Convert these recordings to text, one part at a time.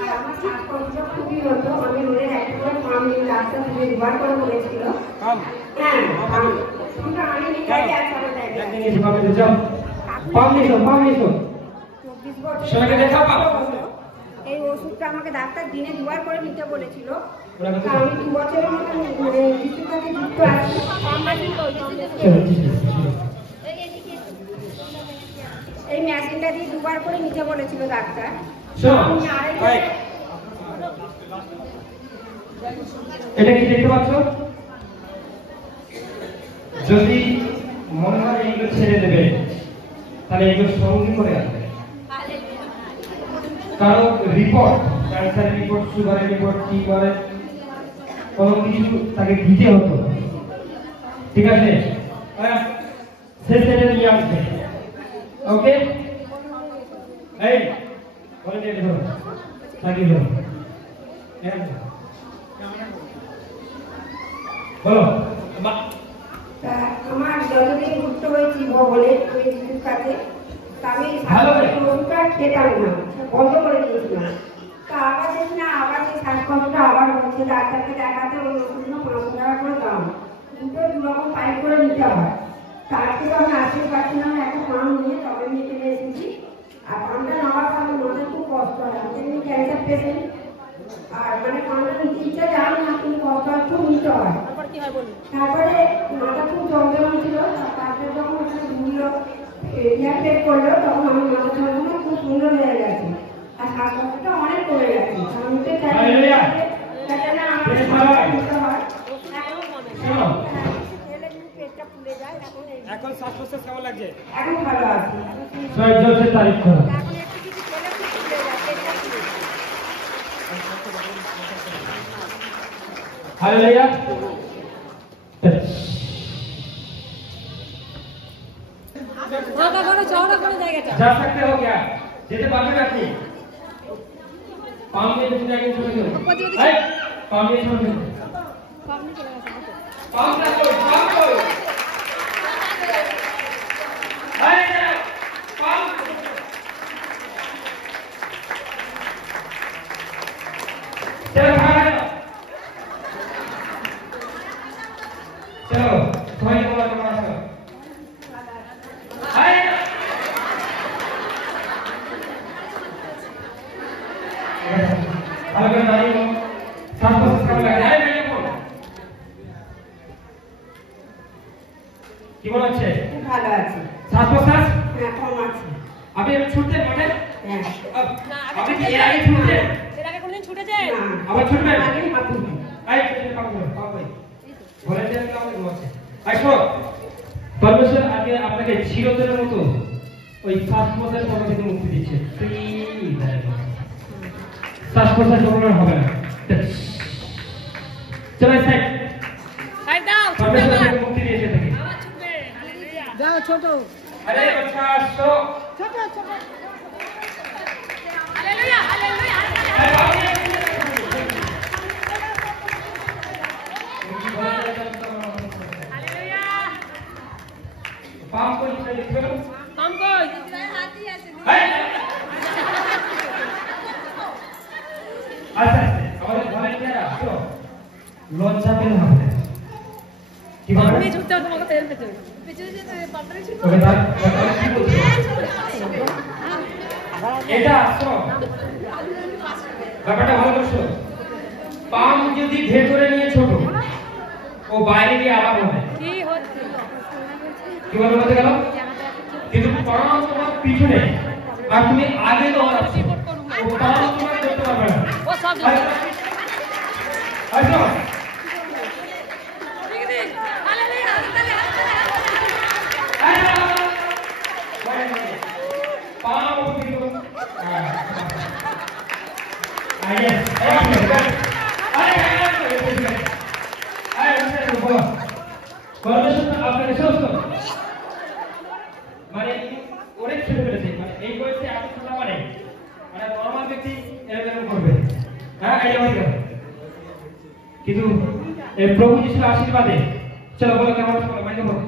আর আমার শ্বাসকষ্ট খুবই হতো। আমি রোদের একটা আমি রাস্তা থেকে দুবার করে বলেছিল। হ্যাঁ আমি নিকাই আছে আমার এই ওষুধটা আমাকে ডাক্তার দিনে দুবার করে নিতে বলেছিল। আমি 2 বছরের মতো শিশুর কাছে যুক্ত আছি। এই মেশিনটা দিয়ে দুবার করে নিতে বলেছিল ডাক্তার। এটা কি দেখতে পাচ্ছ? যদি মনে হয় এগুলো ছেড়ে দেবে তাহলে এগুলো সঙ্গে করে আসবে। কারো রিপোর্ট, ক্যান্সারের রিপোর্ট, সুগারের রিপোর্ট, লিভারের কোনো কিছু তাকে দিতে হতো, ঠিক আছে? সে সেটা নিয়ে আসবে। ওকে, এই বলে দিয়ে ধরো, তাকিয়ে ধরো, বলো। আমার যতদিন সুস্থ হয়েছি ভবনে আমি শিশুর কাছে আমি ওষুধটা খেতাম না, বন্ধ করে দিয়েছিলাম। তা আবার দেখি না আবার সেই শ্বাসকষ্টটা আবার হচ্ছে। ডাক্তারকে দেখাতে ওই ওষুধগুলো 500 টাকা করে দাম, দুটো 2 রকম পাইপ করে নিতে হয়। তার থেকে আমি আসতে পারছিলাম না, একটা পাম নিয়ে তবে নিয়ে চলে এসেছি। আর পামটা নেওয়ার পর আমার মাথায় খুব কষ্ট হয়। আমি ক্যান্সার পেশেন্ট, আর মানে পামটা নিতে ইচ্ছা যায় না, কিন্তু কষ্ট খুব নিতে হয়। তারপরে মাথা খুব যন্ত্রণা ছিল। তারপরে যখন ওখানে ঘুরলো ইয়ার চেক করলো তখন আমার মাথা যন্ত্রণা খুব সুন্দর হয়ে গেছে আর শ্বাসকষ্টটা অনেক কমে গেছে। আমি তো চাই না আমার নিতে হয়। পেটটা ফুলে যায়। এখন শ্বাস-প্রশ্বাস কেমন লাগছে? এখন ভালো আছে। জোরে তারিফ করো। এখন একটু কিছু খেলে খুব ফুলে যায়, পেটটা ফুলে যায়। हालेलुया। जा सकते हो क्या? जैसे बातें करती पाम में दूसरे आगे छोड़ दो। पाम में छोड़ दो। पाम ना कोई, पाम कोई। पाम। चलो खाना। चलो थोड़ी बोला नमाज करो। हाय अगर नहीं हो सांसों से कम लग जाए मैंने बोल কি বলা হচ্ছে? ভালো আছে। শ্বাস-প্রশ্বাস কম আছে। আপনি ছুটতে মানে না আপনি কি এর আগে ছুটতে? এর আগে কোনদিন ছুটেছেন? আবার ছুটবেন? আগে হাঁটুন। এই পাম করো, পাম ভাই ভলান্টিয়ার কাম করছে। আইসো পরমেশ্বর আগে আপনাকে চিরতরের মতো ওই শ্বাস-প্রশ্বাসের সমস্যা থেকে মুক্তি দিচ্ছে। শ্বাস-প্রশ্বাস কখনো হবে না। চলো সাইড সাইড দাও। পরমেশ্বর থেকে মুক্তি দিয়েছে থেকে। আবার ছুটবে। হালেলুয়া। যাও ছোট। আরে বাচ্চা আসো। ছোট ছোট। হালেলুয়া হালেলুয়া আরে বাবা হালেলুয়া। पाम को इसे लिखो। पाम को हाथ ही ऐसे। আচ্ছা আমাদের ভলান্টিয়ার আসো লজ্জা পেলে হবে না। কি বলবো? আমি ছুটতে তোমাকে তেল পেতে পেছনে যেতে পাপড়ে ছুটবো। ওকে দাও কি বলছো? এটা আসো ব্যাপারটা ভালো করছো। পাম যদি ভেতরে নিয়ে ছোট ও বাইরে গিয়ে আবার হবে কি হচ্ছে? কি বলতে গেল? কিন্তু পাম তোমার পিছনে আর তুমি আগে দৌড়াচ্ছ, ও পাম তোমার করতে পারবে না। ও সব আসো पाम ऊपर आइए परमेश्वर আপনাকে সুস্থ মানে অনেক ছোট করেছে। মানে এই বয়সে এত ছোট মানে নরমাল ব্যক্তি এরকম করবে। হ্যাঁ এটা বলি কিন্তু এই প্রভু যিশুর আশীর্বাদে চলো বলো কেমন বলো মাইকে বলো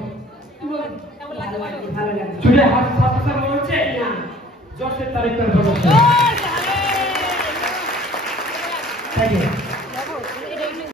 কেমন লাগছে? ভালো লাগছে। ছুটে হাত হাত মনে হচ্ছে না জোরসে তারিফ করে বলো। Thank you